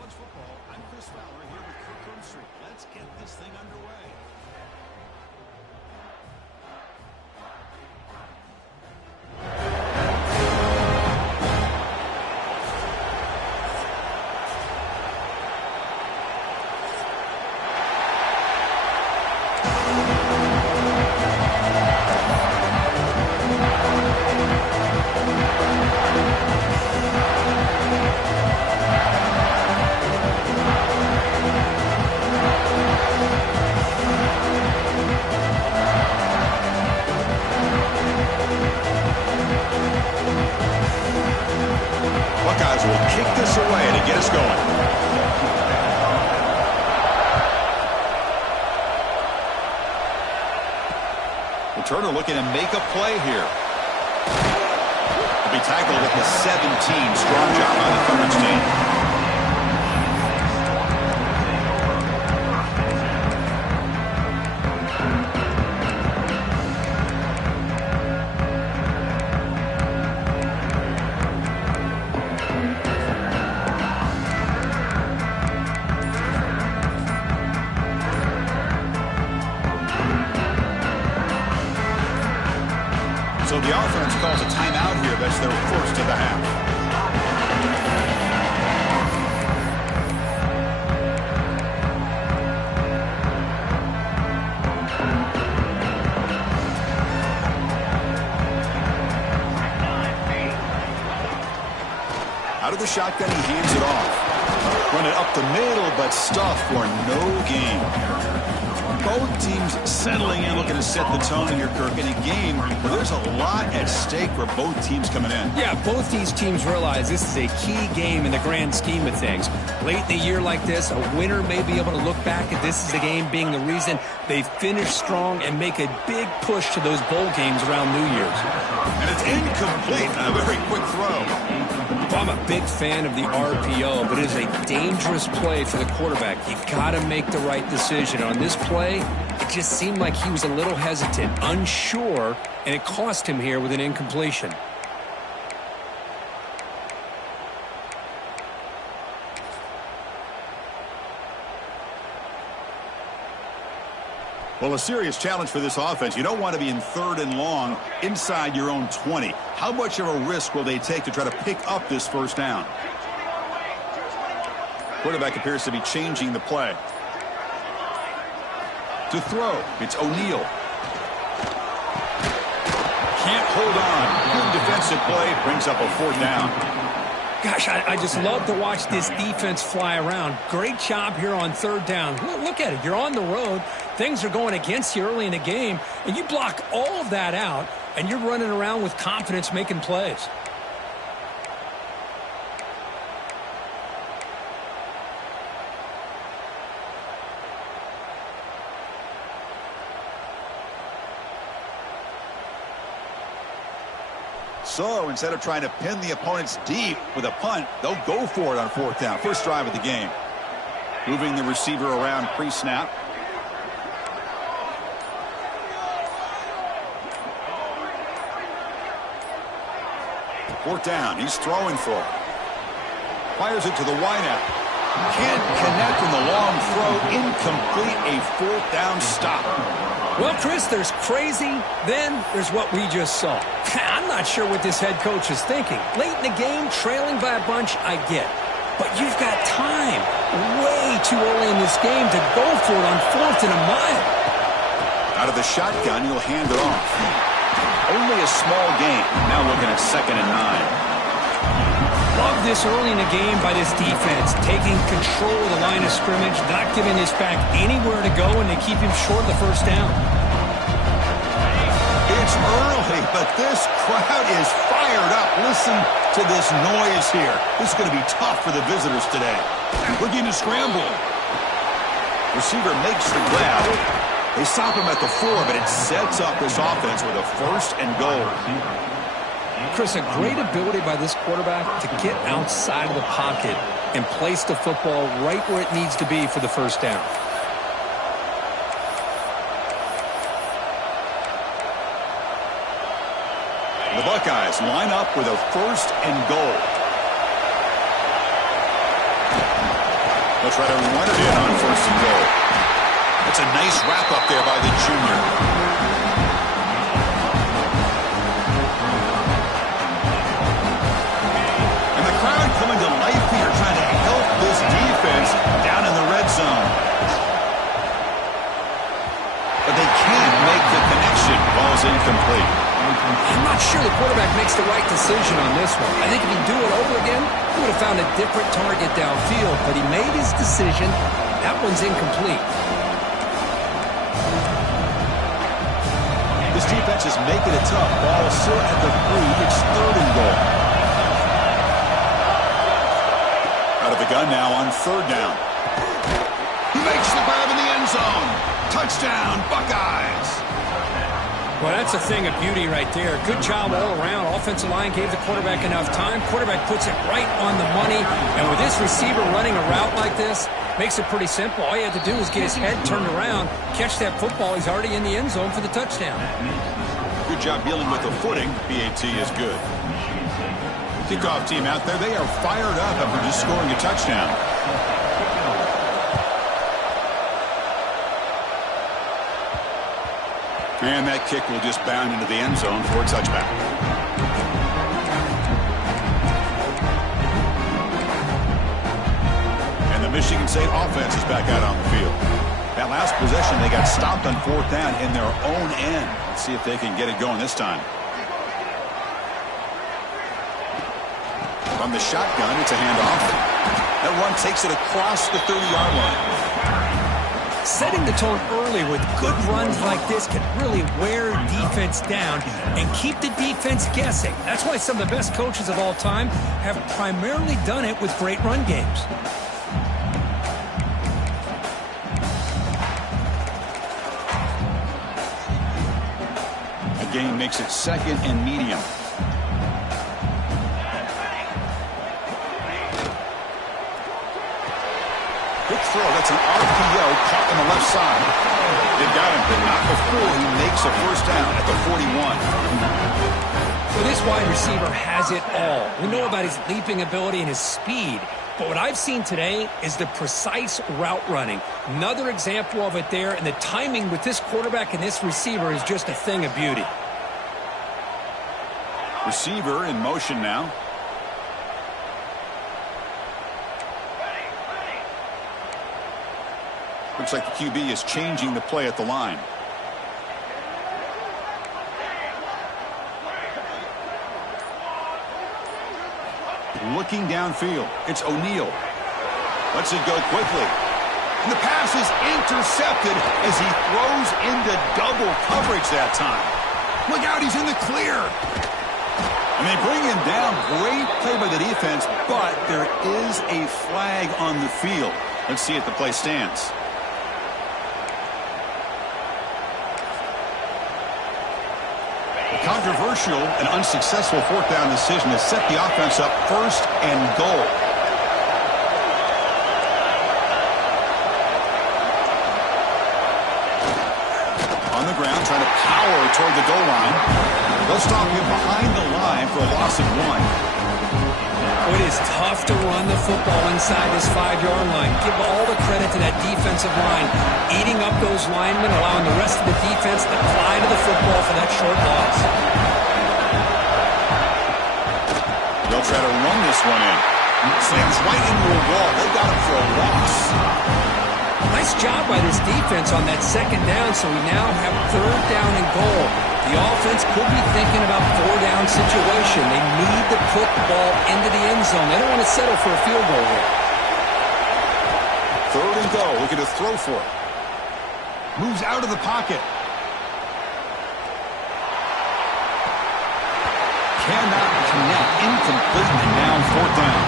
college football. I'm Chris Fowler here with Kirk Herbstreit. Let's get this thing underway. Buckeyes will kick this away to get us going. Returner looking to make a play here. Will be tackled at the 17. Strong job by the coverage team. So the offense calls a timeout here. That's their first of the half. Out of the shotgun, he hands it off. Run it up the middle, but stuffed for no gain. Both teams settling in, looking to set the tone here, Kirk, in a game where there's a lot at stake for both teams coming in. Yeah, both these teams realize this is a key game in the grand scheme of things. Late in the year like this, a winner may be able to look back at this as a game being the reason they finish strong and make a big push to those bowl games around New Year's. And it's incomplete on a very quick throw. I'm a big fan of the RPO, but it is a dangerous play for the quarterback. You got to make the right decision. On this play, it just seemed like he was a little hesitant, unsure, and it cost him here with an incompletion. Well, a serious challenge for this offense. You don't want to be in 3rd and long inside your own 20. How much of a risk will they take to try to pick up this first down? Quarterback appears to be changing the play. To throw, it's O'Neal. Can't hold on. Good defensive play, brings up a 4th down. Gosh, I just love to watch this defense fly around. Great job here on 3rd down. Look at it. You're on the road. Things are going against you early in the game, and you block all of that out, and you're running around with confidence making plays. So instead of trying to pin the opponents deep with a punt, they'll go for it on 4th down. First drive of the game. Moving the receiver around pre-snap. Fourth down. He's throwing for it. Fires it to the wideout. Can't connect in the long throw. Incomplete. A 4th down stop. Well, Chris, there's crazy, then there's what we just saw. I'm not sure what this head coach is thinking. Late in the game, trailing by a bunch, I get. But you've got time, way too early in this game to go for it on 4th and a mile. Out of the shotgun, he'll hand it off. Only a small gain. Now looking at 2nd and 9. Love this early in the game by this defense, taking control of the line of scrimmage, not giving this back anywhere to go, and they keep him short of the first down. It's early, but this crowd is fired up. Listen to this noise here. This is going to be tough for the visitors today. Looking to scramble. Receiver makes the grab. They stop him at the 4, but it sets up this offense with a 1st and goal. Chris, a great ability by this quarterback to get outside of the pocket and place the football right where it needs to be for the first down. The Buckeyes line up with a 1st and goal. They'll try to run it in on 1st and goal. That's a nice wrap-up there by the junior. And the crowd coming to life here, trying to help this defense down in the red zone. But they can't make the connection. Ball's incomplete. I'm not sure the quarterback makes the right decision on this one. I think if he'd do it over again, he would have found a different target downfield. But he made his decision. That one's incomplete. This defense is making it tough. Ball still at the 3. It's 3rd and goal. Out of the gun now on 3rd down. He makes the grab in the end zone. Touchdown, Buckeyes. Well, that's a thing of beauty right there. Good job all around. Offensive line gave the quarterback enough time. Quarterback puts it right on the money. And with this receiver running a route like this, makes it pretty simple. All you have to do is get his head turned around, catch that football. He's already in the end zone for the touchdown. Good job dealing with the footing. BAT is good. Kickoff team out there, they are fired up after just scoring a touchdown. And that kick will just bound into the end zone for a touchback. And the Michigan State offense is back out on the field. That last possession, they got stopped on 4th down in their own end. Let's see if they can get it going this time. From the shotgun, it's a handoff. That run takes it across the 30-yard line. Setting the tone early with good runs like this can really wear defense down and keep the defense guessing. That's why some of the best coaches of all time have primarily done it with great run games. The game makes it 2nd and medium. Quick throw. That's an RPO caught on the left side. They got him, but not before he makes a 1st down at the 41. Well, this wide receiver has it all. We know about his leaping ability and his speed. But what I've seen today is the precise route running. Another example of it there, and the timing with this quarterback and this receiver is just a thing of beauty. Receiver in motion now. Looks like the QB is changing the play at the line. Looking downfield. It's O'Neal. Lets it go quickly. And the pass is intercepted as he throws into double coverage that time. Look out, he's in the clear. And they bring him down. Great play by the defense, but there is a flag on the field. Let's see if the play stands. Controversial and unsuccessful 4th down decision has set the offense up 1st and goal. On the ground, trying to power toward the goal line. They'll stop him behind the line for a loss of 1. It is tough to run the football inside this 5-yard line. Give all the credit to that defensive line, eating up those linemen, allowing the rest of the defense to fly to the football for that short loss. They'll try to run this one in. Slams right into a wall. They got him for a loss. Nice job by this defense on that 2nd down, so we now have 3rd down and goal. The offense could be thinking about 4-down situation. They need to put the ball into the end zone. They don't want to settle for a field goal here. 3rd and goal. Looking to throw for it. Moves out of the pocket. Cannot connect. Incomplete, and now 4th down.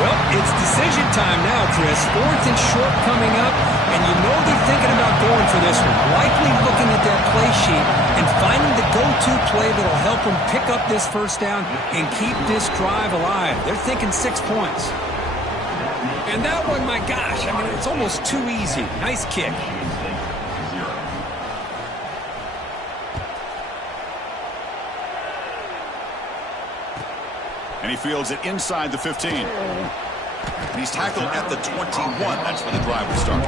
Well, it's decision time now, Chris. 4th and short coming up, and you know they're thinking about going for this one. Likely looking at that play sheet and finding the go-to play that'll help them pick up this 1st down and keep this drive alive. They're thinking 6 points. And that one, my gosh, I mean, it's almost too easy. Nice kick. And he fields it inside the 15. And he's tackled at the 21. That's where the drive will start.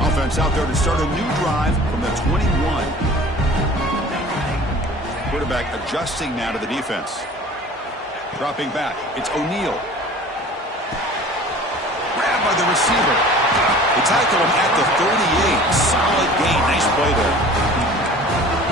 Offense out there to start a new drive from the 21. Quarterback adjusting now to the defense. Dropping back. It's O'Neal. Grabbed by the receiver. They tackle him at the 38. Solid gain. Nice play there.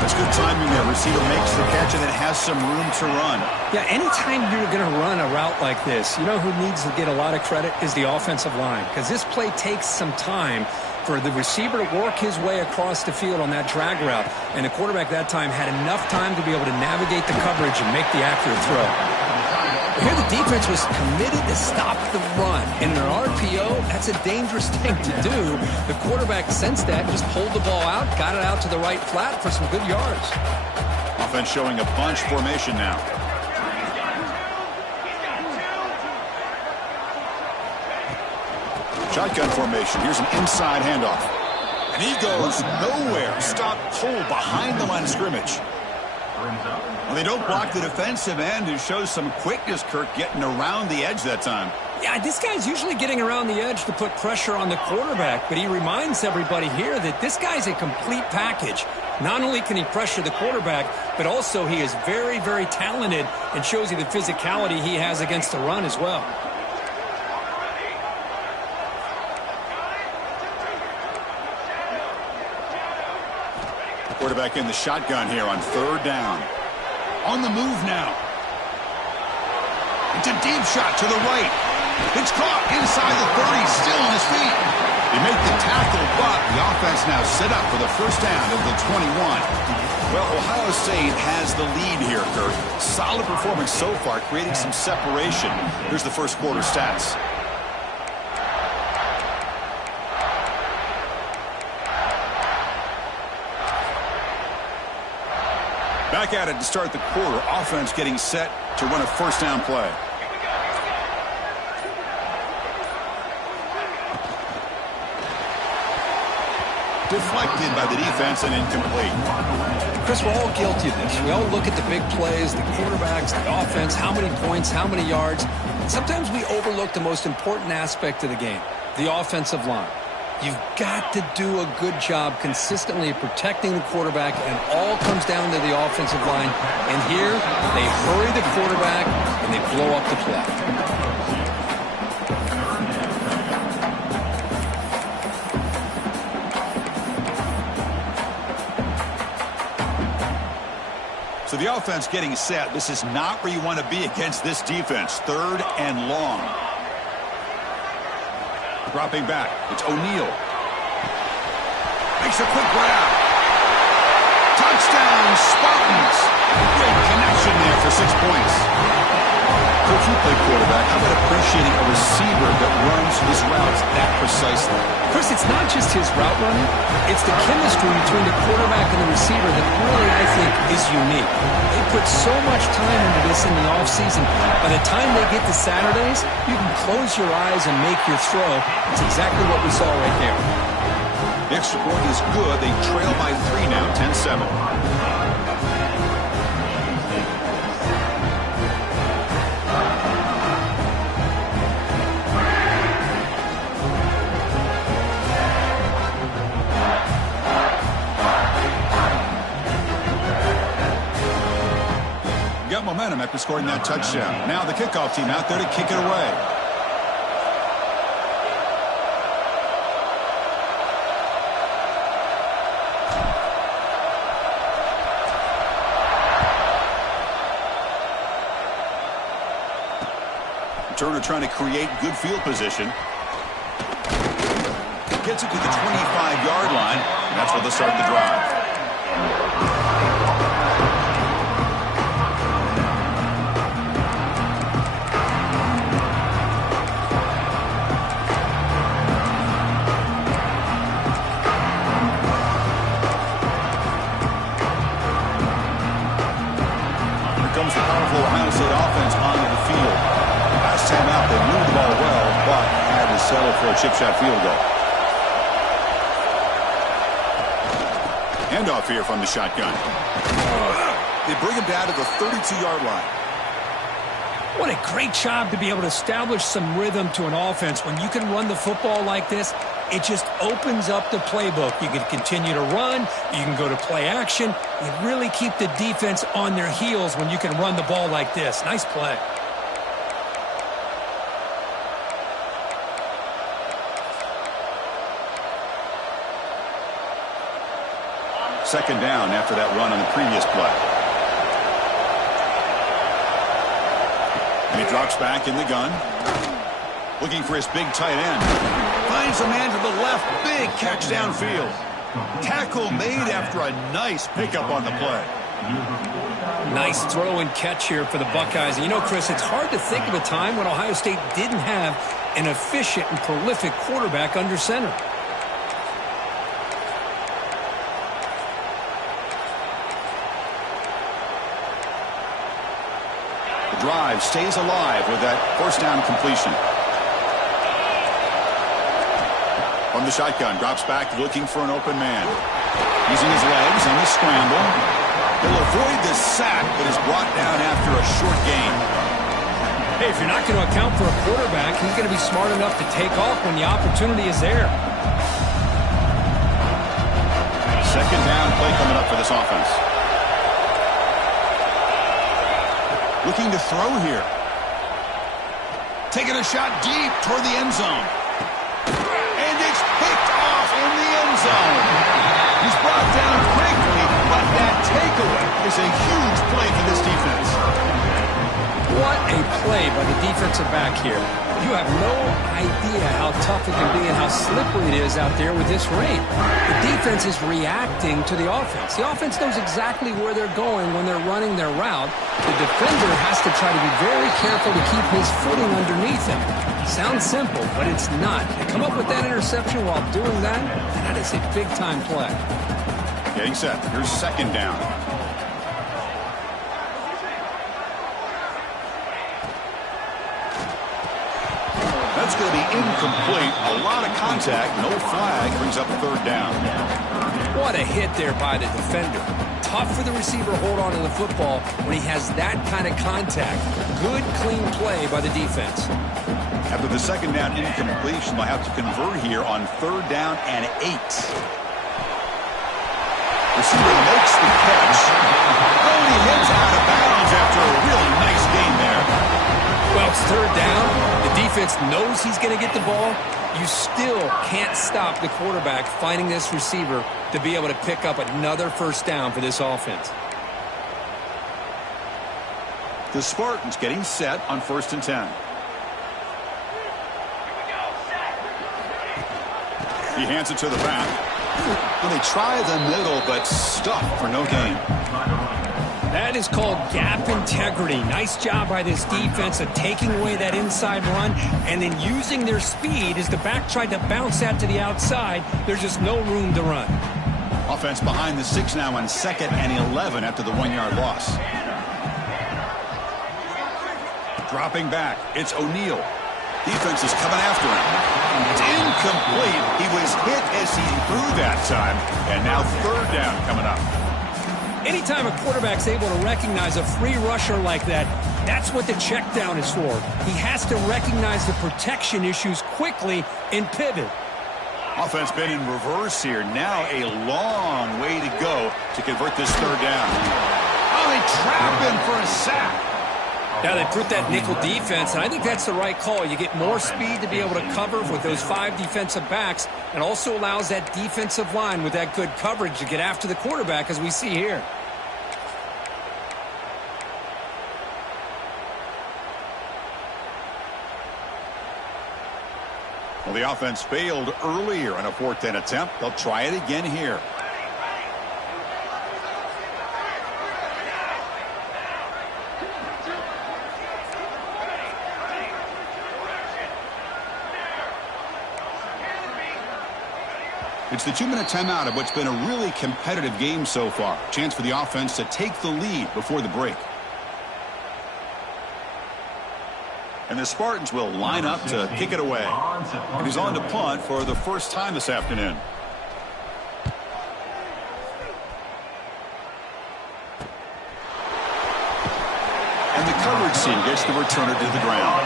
That's good timing there. Receiver makes the catch and it has some room to run. Yeah, anytime you're going to run a route like this, you know who needs to get a lot of credit is the offensive line. Because this play takes some time for the receiver to work his way across the field on that drag route. And the quarterback that time had enough time to be able to navigate the coverage and make the accurate throw. Here the defense was committed to stop the run. In an RPO, that's a dangerous thing to do. The quarterback sensed that, just pulled the ball out, got it out to the right flat for some good yards. Offense showing a bunch formation now. Shotgun formation. Here's an inside handoff. And he goes nowhere. Stop cold behind the line of scrimmage. Well, they don't block the defensive end, who shows some quickness, Kirk, getting around the edge that time. Yeah, this guy's usually getting around the edge to put pressure on the quarterback, but he reminds everybody here that this guy's a complete package. Not only can he pressure the quarterback, but also he is very, very talented and shows you the physicality he has against the run as well. Quarterback in the shotgun here on third down. On the move now. It's a deep shot to the right. It's caught inside the 30, still on his feet. They make the tackle, but the offense now set up for the first down of the 21. Well, Ohio State has the lead here, Kirk. Solid performance so far, creating some separation. Here's the first quarter stats. Back at it to start the quarter. Offense getting set to run a first down play. Deflected by the defense and incomplete. Chris, we're all guilty of this. We all look at the big plays, the quarterbacks, the offense, how many points, how many yards. Sometimes we overlook the most important aspect of the game, the offensive line. You've got to do a good job consistently protecting the quarterback, and all comes down to the offensive line. And here, they hurry the quarterback, and they blow up the play. So the offense getting set. This is not where you want to be against this defense. Third and long. Dropping back. It's O'Neal. Makes a quick grab. Touchdown, Spartans. Great connection there for 6 points. Coach, you play quarterback. How about appreciating a receiver that runs his routes that precisely? Chris, it's not just his route running. It's the chemistry between the quarterback and the receiver that really, I think, is unique. They put so much time into this in the offseason. By the time they get to Saturdays, you can close your eyes and make your throw. It's exactly what we saw right there. The extra point is good. They trail by 3 now, 10-7. Got momentum after scoring that touchdown. Now the kickoff team out there to kick it away. Turner trying to create good field position. Gets it to the 25-yard line. And that's where they'll start the drive. Comes the powerful Ohio State offense onto the field. Last time out, they moved the ball well, but had to settle for a chip shot field goal. Handoff here from the shotgun. They bring him down to the 32-yard line. What a great job to be able to establish some rhythm to an offense. When you can run the football like this, it just opens up the playbook. You can continue to run. You can go to play action. You really keep the defense on their heels when you can run the ball like this. Nice play. Second down after that run on the previous play. And he drops back in the gun. Looking for his big tight end. Finds a man to the left. Big catch downfield. Tackle made after a nice pickup on the play. Nice throw and catch here for the Buckeyes. And you know, Chris, it's hard to think of a time when Ohio State didn't have an efficient and prolific quarterback under center. The drive stays alive with that first down completion. From the shotgun, drops back looking for an open man. Using his legs on the scramble. He'll avoid the sack, but is brought down after a short gain. Hey, if you're not going to account for a quarterback, he's going to be smart enough to take off when the opportunity is there. Second down play coming up for this offense. Looking to throw here. Taking a shot deep toward the end zone. And it's picked off in the end zone. He's brought down quickly, but that takeaway is a huge play for this defense. What a play by the defensive back here. You have no idea how tough it can be and how slippery it is out there with this rain. The defense is reacting to the offense. The offense knows exactly where they're going when they're running their route. The defender has to try to be very careful to keep his footing underneath him. Sounds simple, but it's not. To come up with that interception while doing that, that is a big-time play. Getting set. Here's second down. That's going to be incomplete. A lot of contact. No flag. Brings up third down. What a hit there by the defender. Tough for the receiver to hold on to the football when he has that kind of contact. Good, clean play by the defense. After the second down incompletion, they'll have to convert here on third down and 8. Receiver makes the catch. Oh, and he heads out of bounds after a really nice gain there. Well, it's third down. The defense knows he's going to get the ball. You still can't stop the quarterback finding this receiver to be able to pick up another first down for this offense. The Spartans getting set on 1st and 10. He hands it to the back. And they try the middle, but stuffed for no gain. That is called gap integrity. Nice job by this defense of taking away that inside run and then using their speed as the back tried to bounce that to the outside. There's just no room to run. Offense behind the 6 now on 2nd and 11 after the 1-yard loss. Dropping back. It's O'Neal. Defense is coming after him. It's incomplete. He was hit as he threw that time. And now third down coming up. Anytime a quarterback's able to recognize a free rusher like that, that's what the check down is for. He has to recognize the protection issues quickly and pivot. Offense been in reverse here. Now a long way to go to convert this third down. Oh, they trap him for a sack. Now they put that nickel defense, and I think that's the right call. You get more speed to be able to cover with those 5 defensive backs, and also allows that defensive line with that good coverage to get after the quarterback, as we see here. Well, the offense failed earlier on a 4th and attempt. They'll try it again here. It's the 2-minute timeout of what's been a really competitive game so far. Chance for the offense to take the lead before the break. And the Spartans will line up to kick it away. And he's on to punt for the first time this afternoon. coverage team gets the returner to the ground.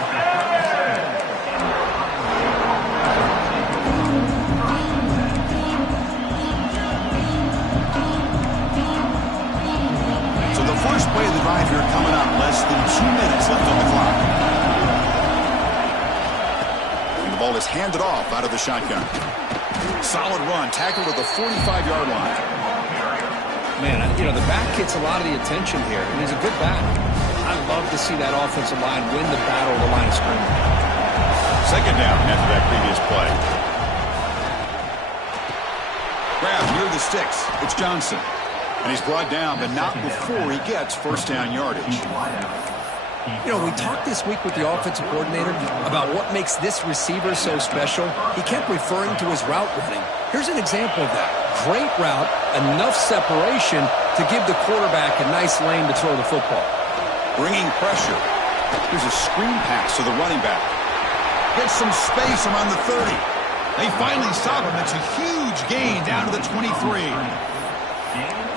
So the first play of the drive here coming up. Less than 2 minutes left on the clock. And the ball is handed off out of the shotgun. Solid run, tackled at the 45-yard line. Man, the back gets a lot of the attention here, and he's a good back. I love to see that offensive line win the battle of the line of scrimmage. Second down after that previous play. Grab near the sticks. It's Johnson. And he's brought down, but not before he gets first down yardage. We talked this week with the offensive coordinator about what makes this receiver so special. He kept referring to his route running. Here's an example of that. Great route, enough separation to give the quarterback a nice lane to throw the football. Bringing pressure. Here's a screen pass to the running back. Gets some space around the 30. They finally stop him. It's a huge gain down to the 23.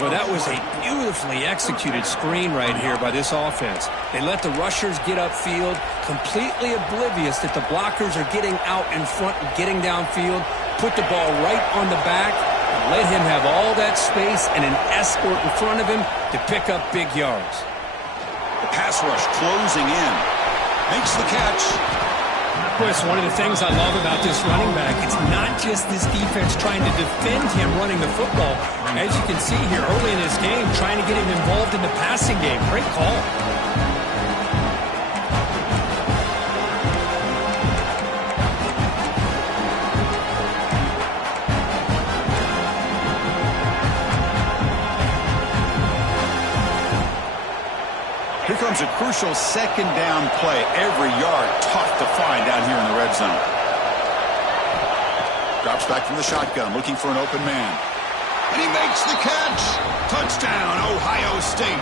Well, that was a beautifully executed screen right here by this offense. They let the rushers get upfield, completely oblivious that the blockers are getting out in front and getting downfield, put the ball right on the back, and let him have all that space and an escort in front of him to pick up big yards. The pass rush closing in. Makes the catch. Chris, one of the things I love about this running back, it's not just this defense trying to defend him running the football. As you can see here early in this game, trying to get him involved in the passing game. Great call. Here comes a crucial second down play. Every yard tough to find down here in the red zone. Drops back from the shotgun, looking for an open man. And he makes the catch. Touchdown, Ohio State.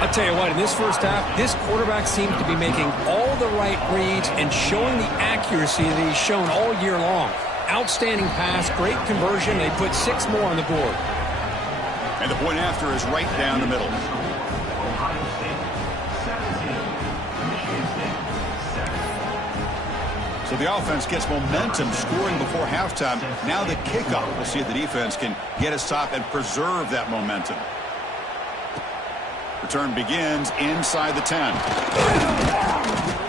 I'll tell you what, in this first half, this quarterback seems to be making all the right reads and showing the accuracy that he's shown all year long. Outstanding pass, great conversion. They put 6 more on the board. And the point after is right down the middle. So the offense gets momentum scoring before halftime. Now the kickoff. We'll see if the defense can get a stop and preserve that momentum. Return begins inside the 10.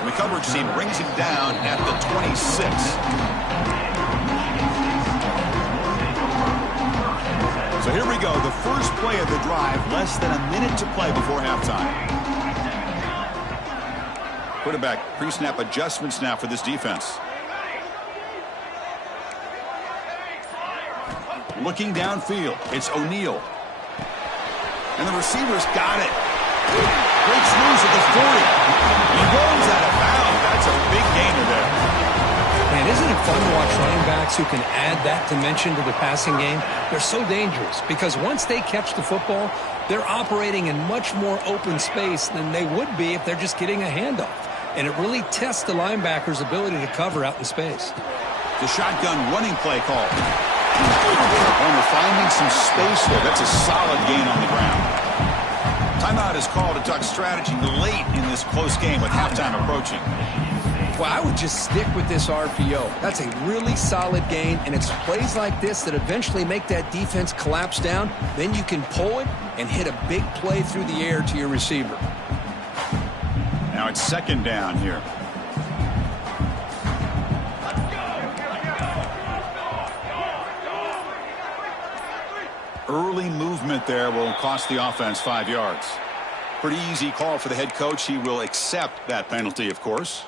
And the coverage team brings him down at the 26. So here we go. The first play of the drive. Less than a minute to play before halftime. Quarterback pre-snap adjustments now for this defense. Looking downfield, it's O'Neal. And the receiver's got it. Breaks loose at the 40. He rolls out of bounds. That's a big gainer there. Man, isn't it fun to watch running backs who can add that dimension to the passing game? They're so dangerous because once they catch the football, they're operating in much more open space than they would be if they're just getting a handoff. And it really tests the linebacker's ability to cover out in space. The shotgun running play call. And we're finding some space there. That's a solid gain on the ground. Timeout is called to talk strategy late in this close game with halftime approaching. Well, I would just stick with this RPO. That's a really solid gain, and it's plays like this that eventually make that defense collapse down. Then you can pull it and hit a big play through the air to your receiver. Now it's second down here. Early movement there will cost the offense 5 yards. Pretty easy call for the head coach. He will accept that penalty, of course.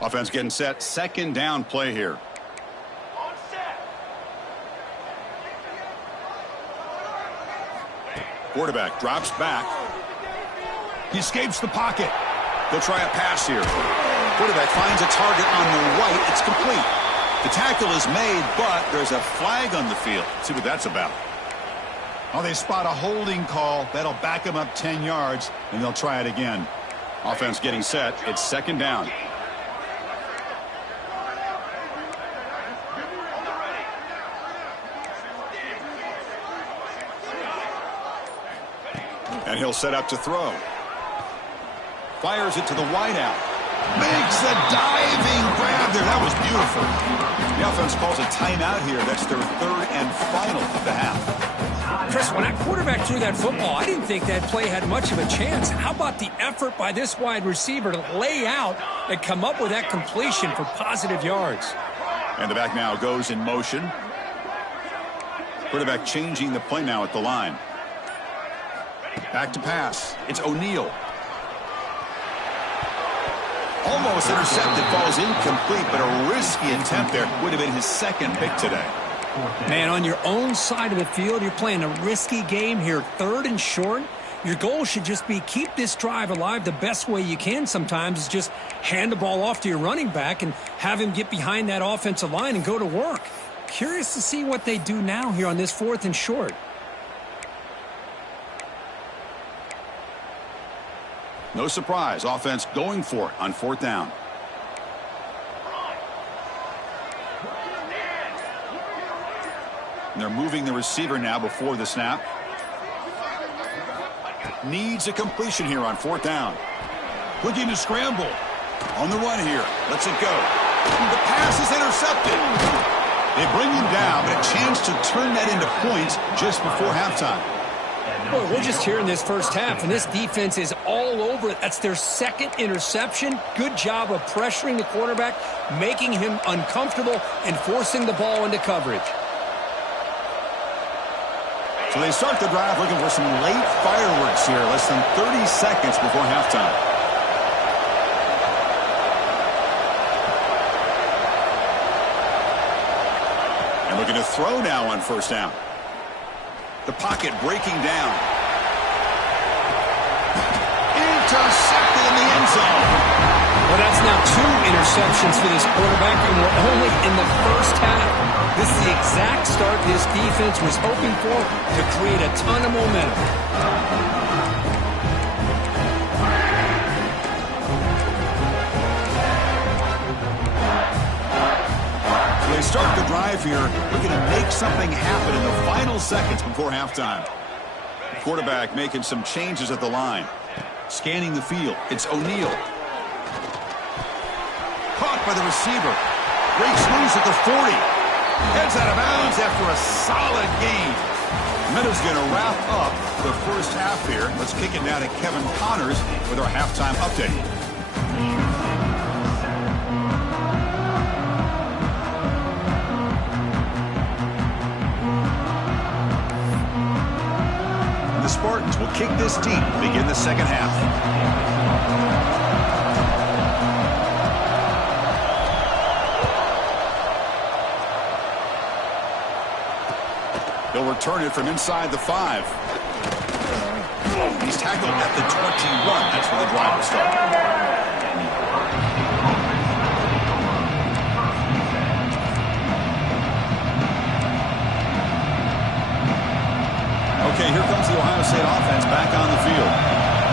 Offense getting set. Second down play here. Quarterback drops back. He escapes the pocket. They'll try a pass here. Quarterback finds a target on the right. It's complete. The tackle is made, but there's a flag on the field. Let's see what that's about. Oh, they spot a holding call. That'll back them up 10 yards, and they'll try it again. Offense getting set. It's second down. And he'll set up to throw. Fires it to the wideout. Makes a diving grab there. That was beautiful. The offense calls a timeout here. That's their third and final of the half. Chris, when that quarterback threw that football, I didn't think that play had much of a chance. How about the effort by this wide receiver to lay out and come up with that completion for positive yards? And the back now goes in motion. Quarterback changing the play now at the line. Back to pass. It's O'Neal. Almost intercepted, falls incomplete, but a risky attempt there. Would have been his second pick today. Man, on your own side of the field, you're playing a risky game here, 3rd and short. Your goal should just be keep this drive alive the best way you can sometimes is just hand the ball off to your running back and have him get behind that offensive line and go to work. Curious to see what they do now here on this 4th and short. No surprise, offense going for it on 4th down. And they're moving the receiver now before the snap. Needs a completion here on 4th down. Looking to scramble. On the run here. Lets it go. The pass is intercepted. They bring him down, but a chance to turn that into points just before halftime. Boy, we're just here in this first half, and this defense is all over it. That's their 2nd interception. Good job of pressuring the quarterback, making him uncomfortable, and forcing the ball into coverage. So they start the drive looking for some late fireworks here, less than 30 seconds before halftime. And looking to throw now on 1st down. The pocket breaking down. Intercepted in the end zone. Well, that's now 2 interceptions for this quarterback, and we're only in the first half. This is the exact start this defense was hoping for to create a ton of momentum. They start the drive here, looking to make something happen in the final seconds before halftime. Quarterback making some changes at the line. Scanning the field. It's O'Neal. Caught by the receiver. Breaks loose at the 40. Heads out of bounds after a solid gain. Meadows going to wrap up the first half here. Let's kick it now to Kevin Connors with our halftime update. The Spartans will kick this deep to begin the second half. They'll return it from inside the 5. He's tackled at the 21. That's where the drive will start. Okay, here comes the Ohio State offense back on the field.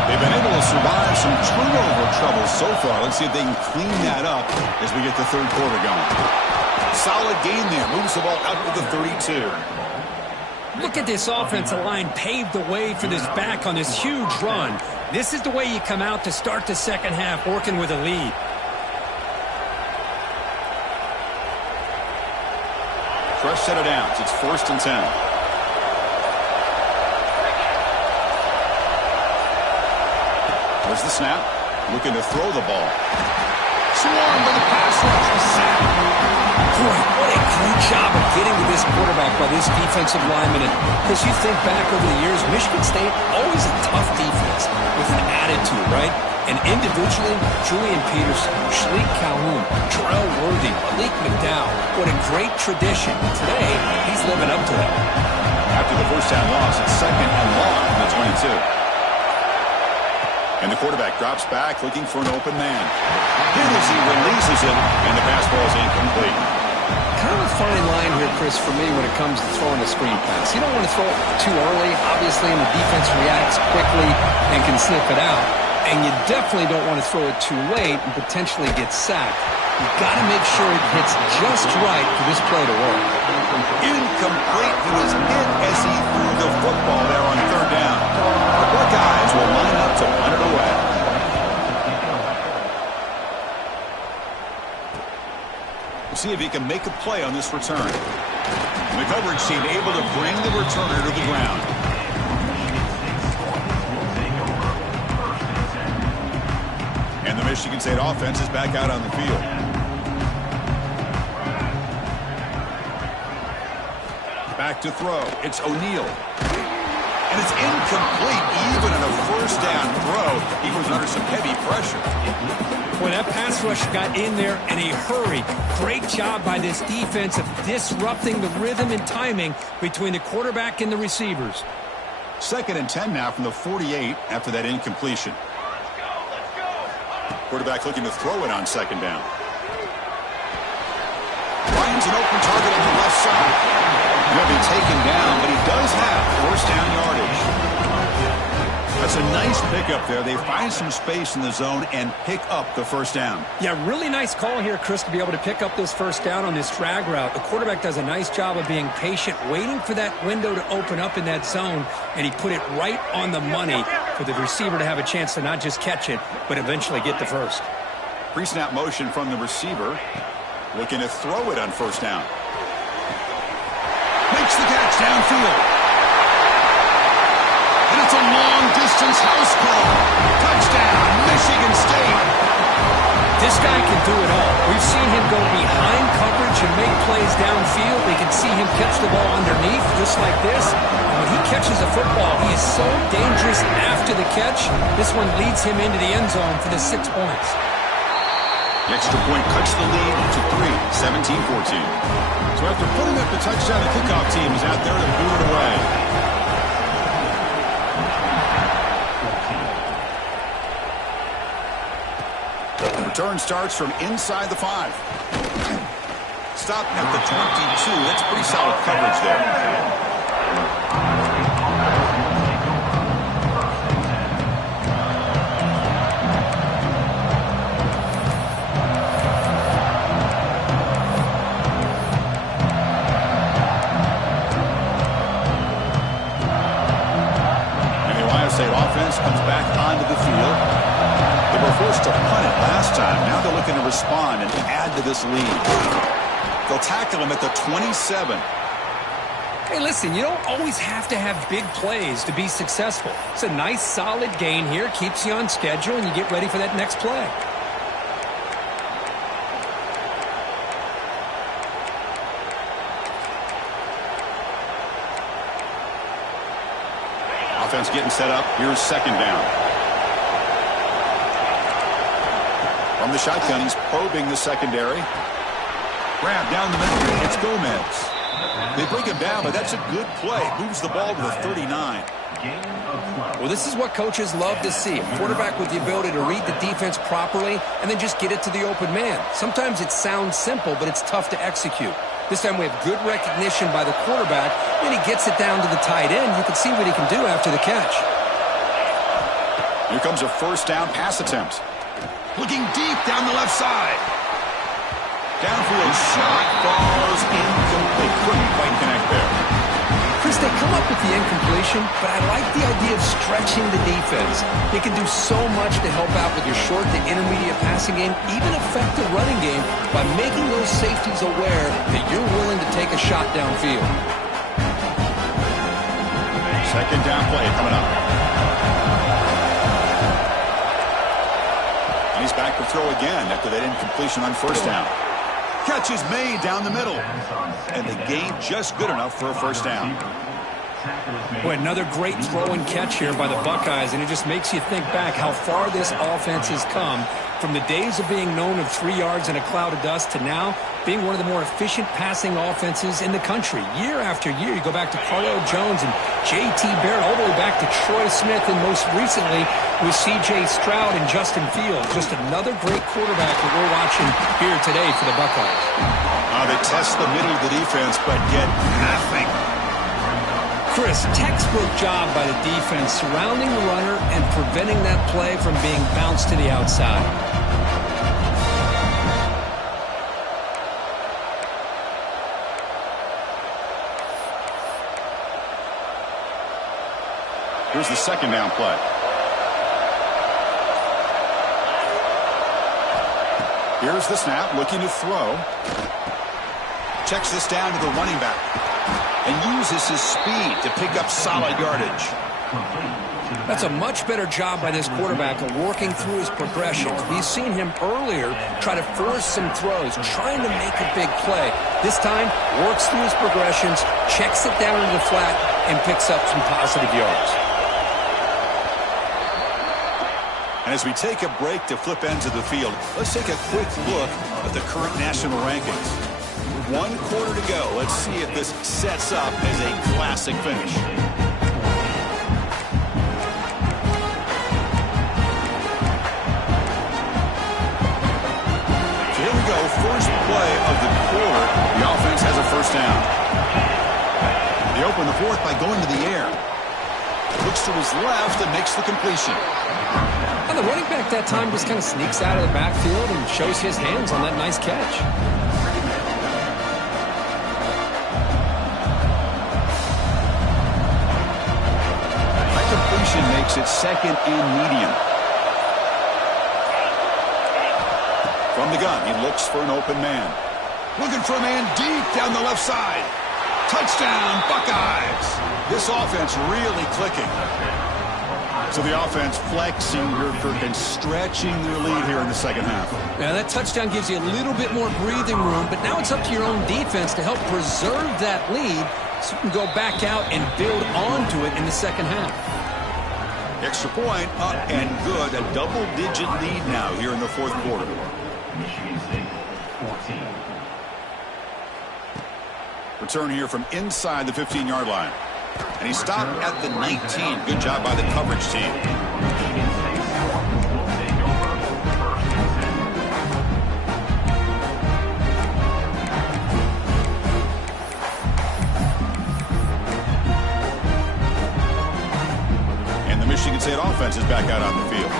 They've been able to survive some turnover trouble so far. Let's see if they can clean that up as we get the 3rd quarter going. Solid gain there. Moves the ball out to the 32. Look at this offensive line paved the way for this back on this huge run. This is the way you come out to start the second half, working with a lead. Fresh set of downs. It's 1st and 10. There's the snap. Looking to throw the ball. Swarmed by the pass rush. A sack. Boy, what a great job of getting to this quarterback by this defensive lineman. And as you think back over the years, Michigan State, always a tough defense with an attitude, right? And individually, Julian Peterson, Shalik Calhoun, Terrell Worthy, Malik McDowell, what a great tradition. Today, he's living up to that. After the first half loss, it's 2nd and long from the 22. And the quarterback drops back, looking for an open man. Hit as he releases it, and the pass ball is incomplete. Kind of a fine line here, Chris, for me when it comes to throwing a screen pass. You don't want to throw it too early, obviously, and the defense reacts quickly and can sniff it out. And you definitely don't want to throw it too late and potentially get sacked. You've got to make sure it hits just right for this play to work. Incomplete. He was hit as he threw the football there on 3rd down. Buckeyes will line up to punt it away. We'll see if he can make a play on this return. The coverage team able to bring the returner to the ground. And the Michigan State offense is back out on the field. Back to throw. It's O'Neal. And it's incomplete. Even in a first down throw, he was under some heavy pressure. When that pass rush got in there in a hurry, great job by this defense of disrupting the rhythm and timing between the quarterback and the receivers. 2nd and 10 now from the 48 after that incompletion. Quarterback looking to throw it on 2nd down. Ryan's an open target on the left side. He'll be taken down, but he does have first down yardage. That's a nice pickup there. They find some space in the zone and pick up the first down. Yeah, really nice call here, Chris, to be able to pick up this first down on this drag route. The quarterback does a nice job of being patient, waiting for that window to open up in that zone, and he put it right on the money for the receiver to have a chance to not just catch it, but eventually get the first. Pre-snap motion from the receiver. Looking to throw it on first down. Makes the catch downfield. And it's a long-distance house call. Touchdown, Michigan State. This guy can do it all. We've seen him go behind coverage and make plays downfield. We can see him catch the ball underneath just like this. And when he catches a football, he is so dangerous after the catch. This one leads him into the end zone for the 6 points. The extra point cuts the lead to 3, 17-14. So after putting up the touchdown, the kickoff team is out there to boot it away. The return starts from inside the 5. Stopped at the 22. That's pretty solid coverage there. State offense comes back onto the field. They were forced to punt it last time. Now they're looking to respond and add to this lead. They'll tackle him at the 27. Hey, listen, you don't always have to have big plays to be successful. It's a nice, solid gain here. Keeps you on schedule, and you get ready for that next play. Offense getting set up. Here's 2nd down. From the shotgun, he's probing the secondary. Grab down the middle. It's Gomez. They bring him down, but that's a good play. Moves the ball to the 39. Well, this is what coaches love to see. A quarterback with the ability to read the defense properly and then just get it to the open man. Sometimes it sounds simple, but it's tough to execute. This time we have good recognition by the quarterback. Then he gets it down to the tight end. You can see what he can do after the catch. Here comes a first down pass attempt. Looking deep down the left side. Downfield shot falls incomplete. Couldn't quite connect there. Chris, they come up with the incompletion, but I like the idea of stretching the defense. They can do so much to help out with your short to intermediate passing game, even affect the running game by making those safeties aware that you're willing to take a shot downfield. 2nd down play coming up. And he's back to throw again after that incompletion on first down. Catch is made down the middle. And the gain just good enough for a first down. Boy, another great throw and catch here by the Buckeyes, and it just makes you think back how far this offense has come from the days of being known of 3 yards in a cloud of dust to now being one of the more efficient passing offenses in the country. Year after year, you go back to Cardale Jones and J.T. Barrett, all the way back to Troy Smith, and most recently with C.J. Stroud and Justin Fields. Just another great quarterback that we're watching here today for the Buckeyes. They test the middle of the defense, but get nothing. Chris, textbook job by the defense surrounding the runner and preventing that play from being bounced to the outside. Here's Here's the second down play. Here's the snap, looking to throw. Checks this down to the running back and uses his speed to pick up solid yardage. That's a much better job by this quarterback of working through his progressions. We've seen him earlier try to force some throws, trying to make a big play. This time, works through his progressions, checks it down into the flat, and picks up some positive yards. And as we take a break to flip ends of the field, let's take a quick look at the current national rankings. 1 quarter to go. Let's see if this sets up as a classic finish. First play of the quarter, the offense has a first down. They open the fourth by going to the air. Looks to his left and makes the completion. And the running back that time just kind of sneaks out of the backfield and shows his hands on that nice catch. That completion makes it second and medium. From the gun, he looks for an open man. Looking for a man deep down the left side. Touchdown, Buckeyes. This offense really clicking. So the offense flexing here, Kirk, and stretching their lead here in the second half. Yeah, that touchdown gives you a little bit more breathing room, but now it's up to your own defense to help preserve that lead so you can go back out and build onto it in the second half. Extra point, up and good. A double-digit lead now here in the fourth quarter. Michigan State, 14. Return here from inside the 15-yard line. And he stopped at the 19. Good job by the coverage team. And the Michigan State offense is back out on the field.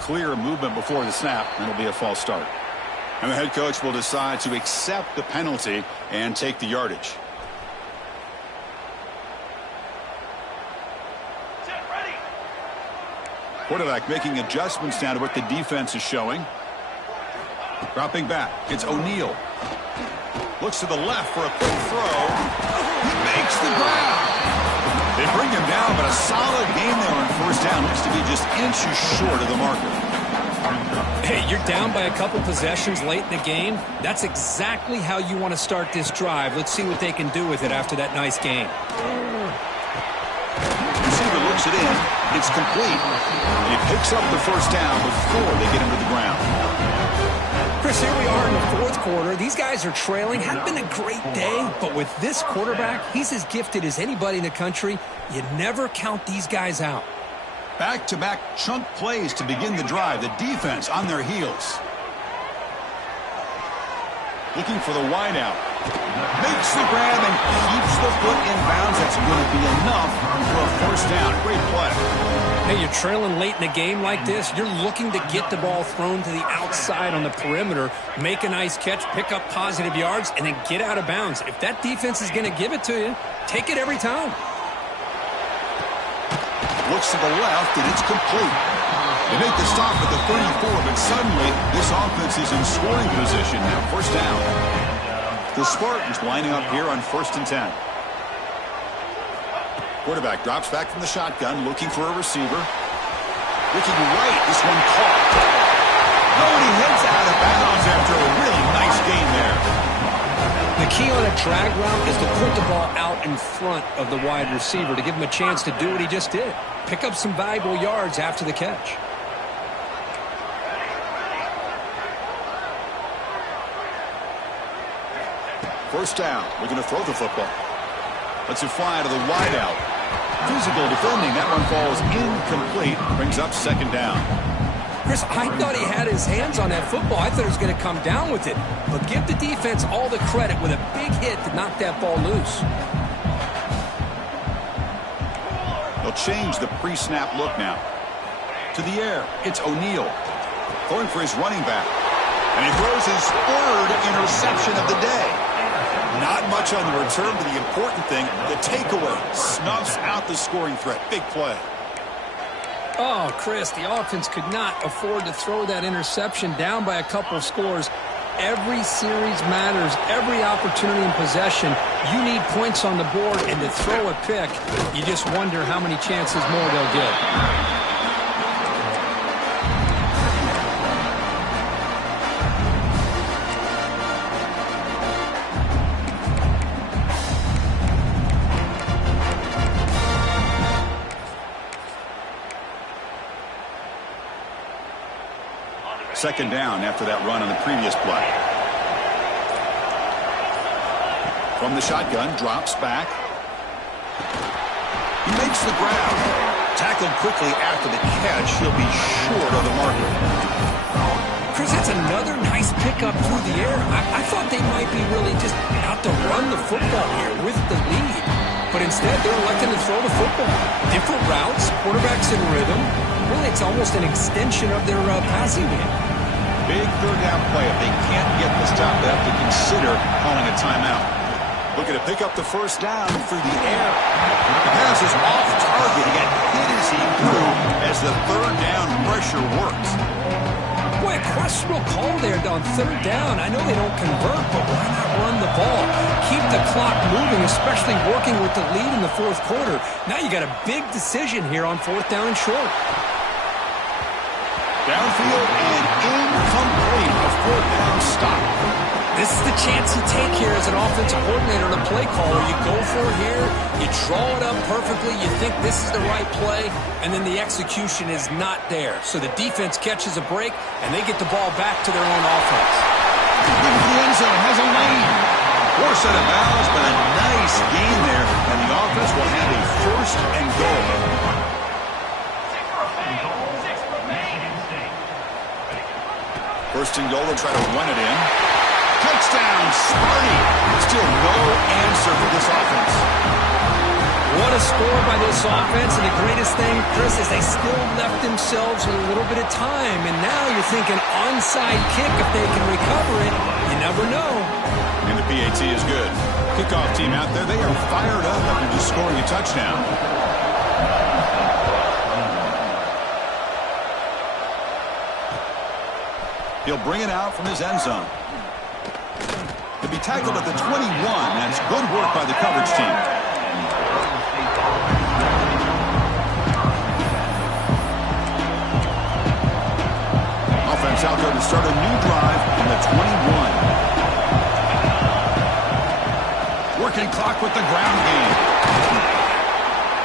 Clear movement before the snap, and it'll be a false start. And the head coach will decide to accept the penalty and take the yardage. Quarterback making adjustments now to what the defense is showing. Dropping back, it's O'Neal. Looks to the left for a quick throw. He makes the grab. They bring him down, but a solid game there on first down. Looks to be just inches short of the marker. Hey, you're down by a couple possessions late in the game. That's exactly how you want to start this drive. Let's see what they can do with it after that nice game. Receiver looks it in. It's complete. He picks up the first down before they get him to the ground. Chris, here we are in the fourth quarter. These guys are trailing. Hadn't been a great day, but with this quarterback, he's as gifted as anybody in the country. You never count these guys out. Back-to-back chunk plays to begin the drive. The defense on their heels. Looking for the wideout. Makes the grab and keeps the foot in bounds. That's going to be enough for a first down. Great play. Hey, you're trailing late in a game like this. You're looking to get the ball thrown to the outside on the perimeter, make a nice catch, pick up positive yards, and then get out of bounds. If that defense is going to give it to you, take it every time. Looks to the left, and it's complete. They make the stop at the 34, but suddenly this offense is in scoring position now. First down. The Spartans lining up here on 1st and 10. Quarterback drops back from the shotgun, looking for a receiver. Looking right, this one caught. Oh, and he heads out of bounds after a really nice gain there. The key on a drag route is to put the ball out in front of the wide receiver to give him a chance to do what he just did. Pick up some valuable yards after the catch. First down. We're going to throw the football. Lets it fly to the wideout. Physical defending. That one falls incomplete. Brings up second down. Chris, I thought he had his hands on that football. I thought he was going to come down with it. But give the defense all the credit with a big hit to knock that ball loose. They'll change the pre-snap look now. To the air, it's O'Neal. Throwing for his running back. And he throws his third interception of the day. Not much on the return, but the important thing, the takeaway, snuffs out the scoring threat. Big play. Oh, Chris, the offense could not afford to throw that interception down by a couple scores. Every series matters. Every opportunity in possession, you need points on the board, and to throw a pick, you just wonder how many chances more they'll get. Second down after that run on the previous play. From the shotgun, drops back. He makes the grab. Tackled quickly after the catch. He'll be short of the marker. Chris, that's another nice pickup through the air. I thought they might be really just out to run the football here with the lead. But instead, they're electing to throw the football. Different routes, quarterbacks in rhythm. Really, it's almost an extension of their passing game. Big third down play. If they can't get the stop, they have to consider calling a timeout. Looking to pick up the first down through the air. The pass is off target. He got hit as he threw as the third down pressure works. Boy, a questionable call there on third down. I know they don't convert, but why not run the ball? Keep the clock moving, especially working with the lead in the fourth quarter. Now you got a big decision here on fourth down and short. Downfield and incomplete. A fourth down stop. This is the chance you take here as an offensive coordinator and a play caller. You go for it here, you draw it up perfectly, you think this is the right play, and then the execution is not there. So the defense catches a break, and they get the ball back to their own offense. Into the end zone, has a lane. Force out of bounds, but a nice gain there, and the offense will have a first and goal. First and goal, they'll try to run it in. Touchdown, Sparty. Still no answer for this offense. What a score by this offense, and the greatest thing, Chris, is they still left themselves a little bit of time, and now you're thinking onside kick if they can recover it. You never know. And the PAT is good. Kickoff team out there, they are fired up after just scoring a touchdown. He'll bring it out from his end zone. He'll be tackled at the 21. That's good work by the coverage team. Offense out there to start a new drive on the 21. Working clock with the ground game.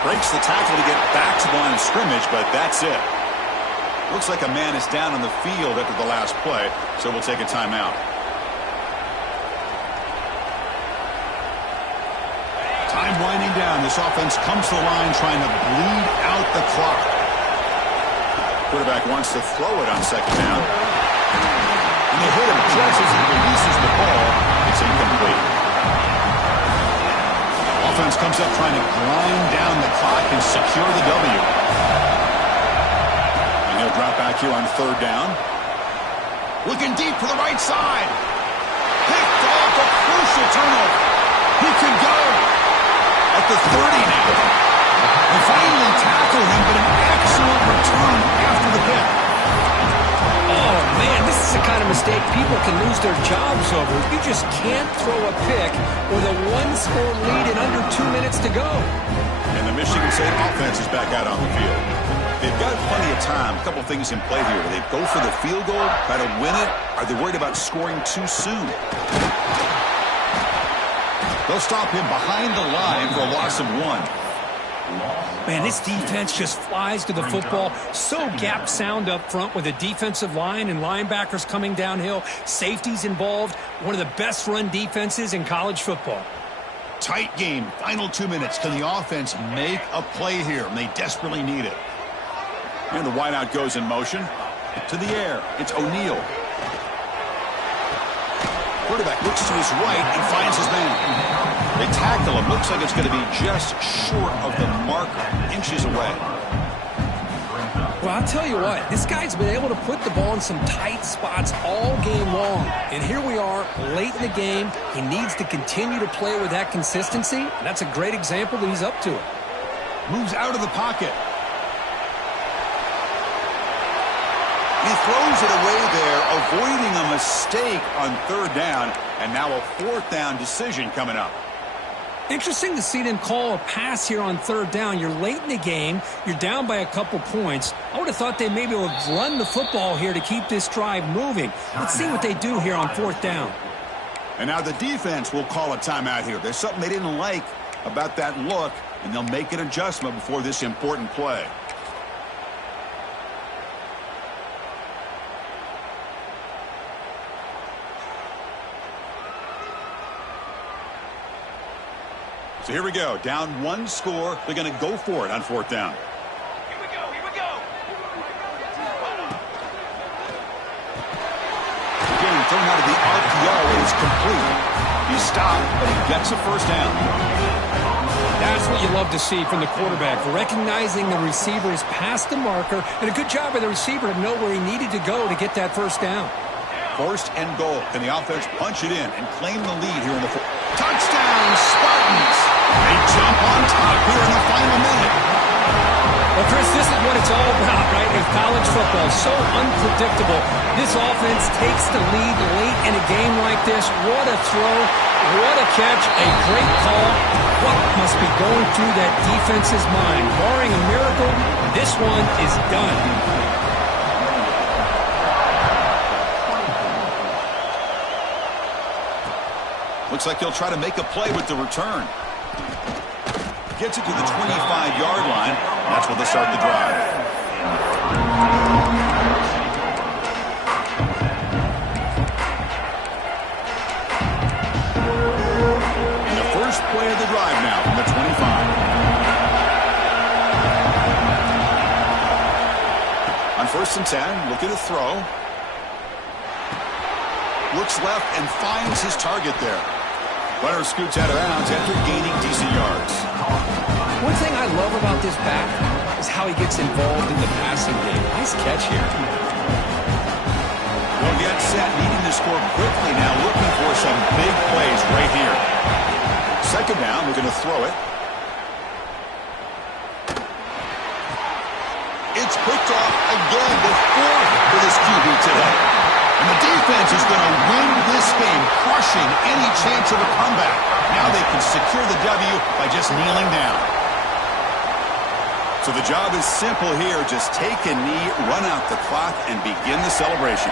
Breaks the tackle to get back to the line of scrimmage, but that's it. Looks like a man is down on the field after the last play, so we'll take a timeout. Time winding down. This offense comes to the line trying to bleed out the clock. Quarterback wants to throw it on second down. And they hit him just as he releases the ball. It's incomplete. Offense comes up trying to grind down the clock and secure the W. He'll drop back here on third down. Looking deep for the right side. Picked off a crucial turnover. He can go at the 30 now. They finally tackle him, but an excellent return after the pick. Oh, man, this is the kind of mistake people can lose their jobs over. You just can't throw a pick with a one-score lead in under 2 minutes to go. And the Michigan State offense is back out on the field. They've got plenty of time. A couple things in play here. Do they go for the field goal, try to win it? Are they worried about scoring too soon? They'll stop him behind the line for a loss of 1. Man, this defense just flies to the football. So gap sound up front with a defensive line and linebackers coming downhill. Safeties involved. One of the best run defenses in college football. Tight game. Final 2 minutes. Can the offense make a play here? And they desperately need it. And the wideout goes in motion. To the air. It's O'Neal. Quarterback looks to his right and finds his man. They tackle him. Looks like it's going to be just short of the marker. Inches away. Well, Well, I'll tell you what, this guy's been able to put the ball in some tight spots all game long. And here we are, late in the game. He needs to continue to play with that consistency. And that's a great example that he's up to it. Moves out of the pocket. He throws it away there, avoiding a mistake on third down. And now a fourth down decision coming up. Interesting to see them call a pass here on third down. You're late in the game. You're down by a couple points. I would have thought they maybe would have run the football here to keep this drive moving. Let's see what they do here on fourth down. And now the defense will call a timeout here. There's something they didn't like about that look, and they'll make an adjustment before this important play. So here we go. Down one score. They're going to go for it on fourth down. Here we go. Again, thrown out of the RPO is complete. He stopped, but he gets a first down. That's what you love to see from the quarterback, recognizing the receiver's past the marker, and a good job by the receiver to know where he needed to go to get that first down. First and goal. Can the offense punch it in and claim the lead here in the fourth? Touchdown, Spartans! They jump on top here in the final minute. Well, Chris, this is what it's all about, right? In college football, so unpredictable. This offense takes the lead late in a game like this. What a throw. What a catch. A great call. What must be going through that defense's mind? Barring a miracle, this one is done. Looks like he'll try to make a play with the return. Gets it to the 25-yard line. That's where they'll start the drive. And the first play of the drive now from the 25. On 1st and 10, looking to throw. Looks left and finds his target there. Runner scoots out of bounds after gaining decent yards. One thing I love about this back is how he gets involved in the passing game. Nice catch here. Well, get set, needing to score quickly now, looking for some big plays right here. Second down, we're going to throw it. It's picked off again, the fourth for this QB today. And the defense is going to win this game, crushing any chance of a comeback. Now they can secure the W by just kneeling down. So the job is simple here. Just take a knee, run out the clock, and begin the celebration.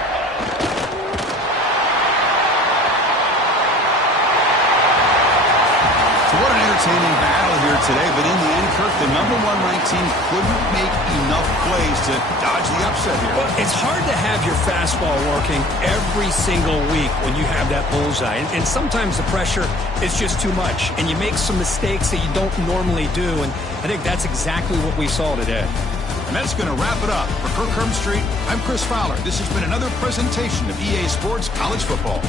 So what an entertaining battle here today. But in the end, Kirk, the #1 ranked team couldn't make enough plays to dodge the upset here. Well, it's hard to have your fastball working every single week when you have that bullseye. And sometimes the pressure is just too much. And you make some mistakes that you don't normally do. And I think that's exactly what we saw today. And that's going to wrap it up. For Kirk Street, I'm Chris Fowler. This has been another presentation of EA Sports College Football.